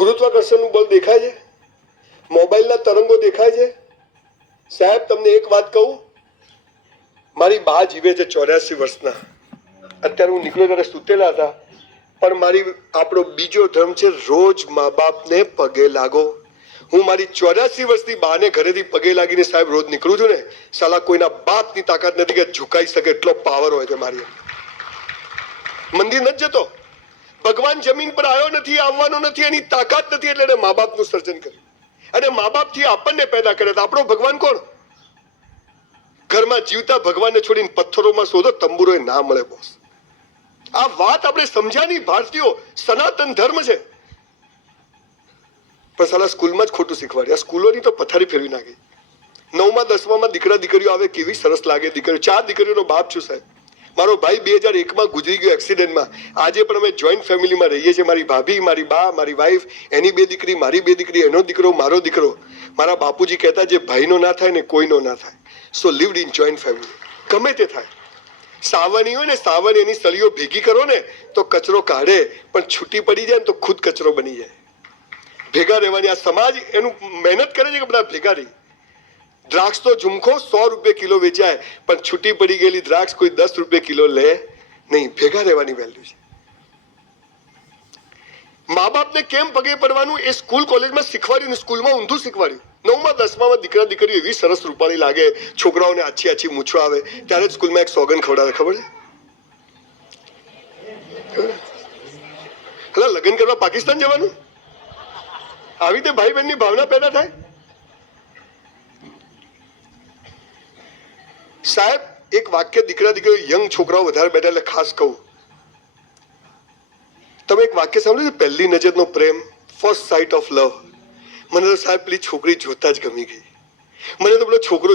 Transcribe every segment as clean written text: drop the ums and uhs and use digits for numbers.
ગુરુત્વાકર્ષણનું બળ દેખાય છે, મોબાઈલના તરંગો દેખાય છે. સાહેબ તમને એક વાત કહું, મારી બા જીવે છે 84 વર્ષના. અત્યારે હું નીકળ્યો ત્યારે સુતેલા હતા. પણ આપણો બીજો ધર્મ છે રોજ મા બાપને પગે લાગો. હું મારી 84 વર્ષની બાને ઘરેથી પગે લાગીને સાહેબ રોજ નીકળું છું ને, સાલા કોઈના બાપની તાકાત નથી કે ઝુકાઈ શકે એટલો પાવર હોય છે મારી. મંદિર નથી જતો, ભગવાન જમીન પર આવ્યો નથી, આવવાનો નથી, એની તાકાત નથી, એટલે એને મા બાપનું સર્જન કર્યું. અને મા બાપ થી આપણને પેદા કર્યા હતા. આપણો ભગવાન કોણ? ઘરમાં જીવતા ભગવાનને છોડીને પથ્થરોમાં શોધો, તંબુરો ના મળે બોસ. આ વાત આપણે સમજાની. ભારતીયો સનાતન ધર્મ છે, પણ સાલા સ્કૂલમાં જ ખોટું શીખવાડ્યું. આ સ્કૂલોની તો પથારી ફેરવી નાખી. 9મા 10મામાં દીકરા દીકરીઓ આવે, કેવી સરસ લાગે દીકરીઓ. 4 દીકરીઓનો બાપ છું સાહેબ. મારો ભાઈ 2001માં ગુજરી ગયો એક્સિડન્ટમાં. આજે પણ અમે જોઈન્ટ ફેમિલીમાં રહીએ છીએ. મારી ભાભી, મારી બા, મારી વાઈફ, એની 2 દીકરી, મારી 2 દીકરી, એનો દીકરો, મારો દીકરો. મારા બાપુજી કહેતા, જે ભાઈનો ના થાય ને કોઈનો ના થાય. સો લિવ્ડ ઇન જોઈન્ટ ફેમિલી. ગમે તે થાય, સાવની હોય ને સાવન, એની સળીઓ ભેગી કરો ને તો કચરો કાઢે, પણ છૂટી પડી જાય ને તો ખુદ કચરો બની જાય. ભેગા રહેવાની. આ સમાજ એનું મહેનત કરે છે કે બધા ભેગા રહી. દ્રાક્ષ તો ઝુમખો 100 રૂપિયા કિલો વેચાય, પણ છૂટી પડી ગયેલી દ્રાક્ષ કોઈ 10 રૂપિયા કિલો લે નહીં. ભેગા રહેવાની વેલ્યુ છે. મા બાપને કેમ પગે પડવાનું એ સ્કૂલ કોલેજમાં શીખવાડ્યું, સ્કૂલમાં ઊંધું શીખવાડ્યું. 9મા 10મામાં દીકરા દીકરીઓ એવી સરસ રૂપાળી લાગે, છોકરાઓને આછી આછી મૂછો આવે, ત્યારે જ સ્કૂલમાં એક સોગન ખવડાવે. ખબર છે? એટલે લગ્ન કરવા પાકિસ્તાન જવાનું? આવી રીતે ભાઈ બહેનની ભાવના પેદા થાય. સાહેબ એક વાક્ય દીકરા દીકરીઓ યંગ છોકરાઓ વધારે બેઠા એટલે ખાસ કહું. તમે એક વાક્ય સાંભળ્યું છે, પહેલી નજરનો પ્રેમ, ફર્સ્ટ સાઇટ ઓફ લવ. મને તો સાહેબ પેલી છોકરી જોતા જ ગમી ગઈ. મને તો પેલો છોકરો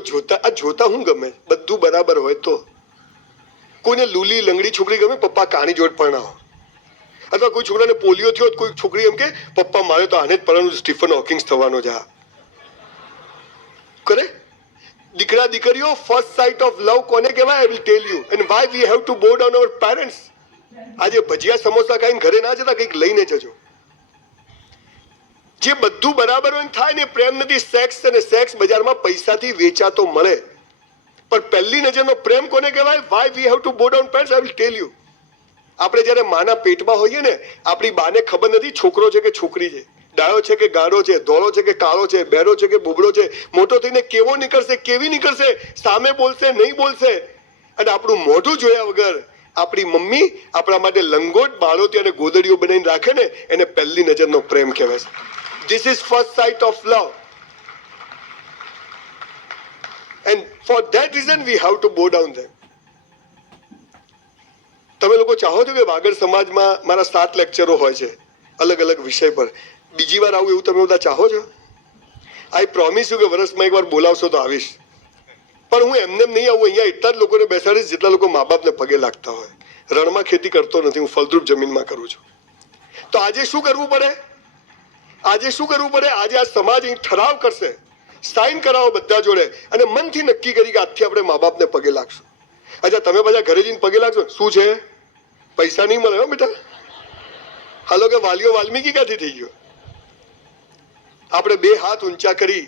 જોતા હું ગમે. બધું બરાબર હોય તો. કોઈને લૂલી લંગડી છોકરી ગમે, પપ્પા કાણી જોડ પરણાવો. અથવા કોઈ છોકરાને પોલિયો થયો, કોઈ છોકરી એમ કે પપ્પા મારે તો આને જ પરણવું, સ્ટીફન હોકિંગ્સ થવાનો છે. કરે દીકરા દીકરીઓ ફર્સ્ટ સાઇટ ઓફ લવ કોને કહેવાય? I will tell you and why we have to બો ડાઉન અવર પેરેન્ટ્સ. આજે ભજીયા સમોસા ખાઈને ઘરે ના જતા, કંઈક લઈને જજો. જે બધું બરાબર હોય થાય ને પ્રેમ નથી. સેક્સ અને સેક્સ બજારમાં પૈસાથી વેચાતો મળે, પણ પહેલી નજરનો પ્રેમ કોને કહેવાય? વાય વી હેવ ટુ બો down parents. I will tell you. આપણે જયારે માના પેટમાં હોઈએ ને, આપણી બાને ખબર નથી છોકરો છે કે છોકરી છે, ડાયો છે કે ગાળો છે, ધોળો છે કે કાળો છે, બહેરો છે કે બોબડો છે, મોટો થઈને કેવો નીકળશે, કેવી નીકળશે, સામે બોલશે નહીં બોલશે. અને આપણું મોઢું જોયા વગર આપણી મમ્મી આપણા માટે લંગોટ, બાળોતી અને ગોદડીઓ બનાવીને રાખે ને, એને પહેલી નજરનો પ્રેમ કહેવાય છે. This is first site of love. And for that reason we have to બો ડાઉન ધેમ. તમે લોકો ચાહો છો કે વાગડ સમાજમાં મારા 7 લેક્ચરો હોય છે અલગ અલગ વિષય પર? બીજી વાર આવું એવું તમે બધા ચાહો છો? આઈ પ્રોમિસ યુ કે વર્ષમાં એકવાર બોલાવશો તો આવીશ. પણ હું એમને નહીં આવું. અહીંયા એટલા જ લોકોને બેસાડીશ જેટલા લોકો મા બાપને પગે લાગતા હોય. રણમાં ખેતી કરતો નથી, હું ફળદ્રુપ જમીનમાં કરું છું. તો આજે શું કરવું પડે? આજે આ સમાજ અહીં ઠરાવ કરશે, સાઇન કરાવો બધા જોડે, અને મનથી નક્કી કરી કે આજથી આપણે મા બાપને પગે લાગશું. અચ્છા તમે બધા ઘરે જઈને પગે લાગશો, શું છે? પૈસા નહીં મળે હો બેટા. હાલો કે વાલીઓ વાલ્મીકી ક્યાંથી થઈ ગયો? આપણે 2 હાથ ઊંચા કરી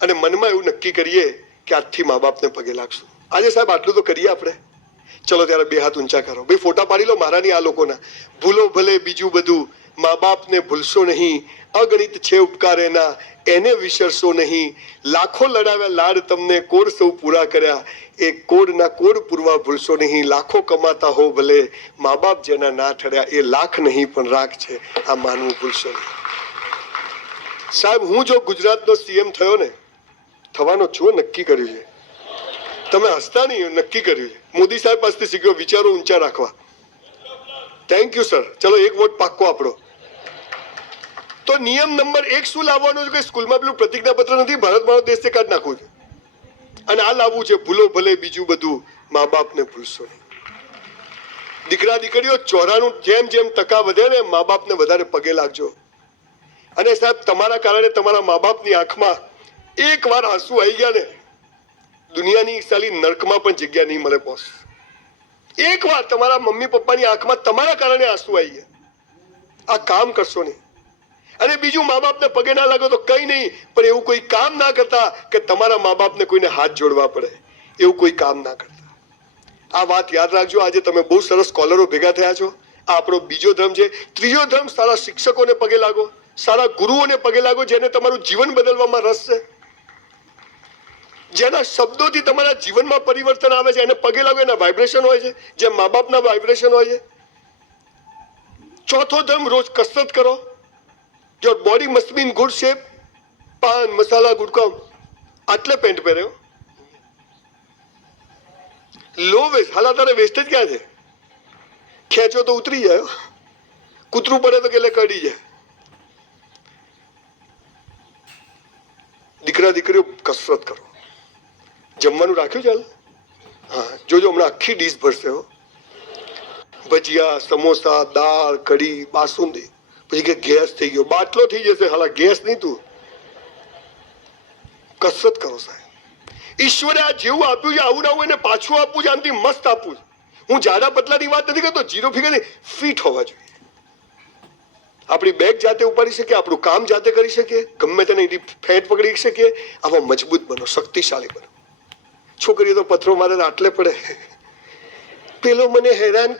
અને મનમાં એવું નક્કી કરીએ કે આજથી મા બાપને પગે લાગશું. આજે સાહેબ આટલું તો કરીએ આપણે. ચલો ત્યારે 2 હાથ ઊંચા કરો. ભાઈ ફોટા પાડી લો મારા ની આ લોકોના. ભૂલો ભલે બીજું બધું, મા બાપને ભૂલશો નહીં. અગણિત છે ઉપકાર એના, એને વિસરશો નહીં. લાખો લડાવ્યા લાડ તમને, કોડ સૌ પૂરા કર્યા. એ કોડના કોડ પૂરવા ભૂલશો નહીં. લાખો કમાતા હો ભલે, મા બાપ જેના ના ઠર્યા એ લાખ નહીં પણ રાખ છે, આ માનવું ભૂલશો નહીં. સાહેબ હું જો ગુજરાતનો સીએમ થયો ને, થવાનો છું, નક્કી કર્યું છે. તમે હસતા નહીં, નક્કી કર્યું છે. મોદી સાહેબ પાસેથી શીખ્યો વિચારો ઊંચા રાખવા. Thank you sir. ચલો 1 વોટ પાક્કો આપણો. તો નિયમ નંબર 1 શું લાવવાનો છે? કે સ્કૂલમાં પેલું પ્રતિજ્ઞાપત્ર નથી, ભારત મારો દેશ છે, કાઢ નાખવું છે. અને આ લાવવું છે, ભૂલો ભલે બીજું બધું, મા બાપને ભૂલશો નહીં. દીકરા દીકરીઓ 94 જેમ જેમ ટકા વધે ને, મા બાપને વધારે પગે લાગજો. અને સાહેબ તમારા કારણે તમારા મા બાપની આંખમાં એકવાર આંસુ આવી ગયા ને, દુનિયાની સાલી નર્કમાં પણ જગ્યા નહીં મળે બોસ. એકવાર તમારા મમ્મી પપ્પાની આંખમાં તમારા કારણે આંસુ આવી ગયા, આ કામ કરશો નહીં. અને બીજું, મા બાપને પગે ના લાગો તો કઈ નહીં, પણ એવું કોઈ કામ ના કરતા કે તમારા મા બાપને કોઈને હાથ જોડવા પડે, એવું કોઈ કામ ના કરતા. આ વાત યાદ રાખજો. આજે તમે બહુ સરસ સ્કોલરો ભેગા થયા છો. આ આપણો બીજો ધર્મ છે. ત્રીજો ધર્મ, સારા શિક્ષકોને પગે લાગો, સારા ગુરુઓને પગે લાગો, જેને તમારું જીવન બદલવામાં રસ છે, જેના શબ્દોથી તમારા જીવનમાં પરિવર્તન આવે છે, એને પગે લાગો. એના વાઇબ્રેશન હોય છે જેમ મા બાપના વાઇબ્રેશન હોય છે. ચોથો ધર્મ, રોજ કસરત કરો. Your body must be in good shape. પાન મસાલા ગુટકા આટલે પેન્ટ પહેર્યો. લો વેસ્ટ, હાલ તારે વેસ્ટેજ ક્યાં છે? ખેંચો તો ઉતરી જાય, કૂતરું પડે તો કેટલે કડી જાય. દીકરા દીકરીઓ કસરત કરો. જમવાનું રાખ્યું ચાલ? હા, જોજો હમણાં આખી ડીશ ભરશે હો. ભજીયા, સમોસા, દાળ, કઢી, બાસુંદી. પછી કે ગેસ થઈ ગયો, બાટલો થઈ જશે. હાલા ગેસ નહીં, તું કસરત કરો સાહેબ. ઈશ્વરે આ જેવું આપ્યું છે આવું ના આવું એને પાછું આપવું છે, આનાથી મસ્ત આપવું છે. હું જાડા પતલાની વાત નથી કરતો, જીરો ફિગર નહીં, ફિટ હોવા જોઈએ. આપણી બેગ જાતે ઉપાડી શકીએ, આપણું કામ જાતે કરી શકીએ, ગમે તેને ફેટ પકડી શકીએ. આવા મજબૂત બનો, શક્તિશાળી બનો. છોકરીઓ તો પથ્થરો મારે આટલે પડે. પેલો મને હેરાન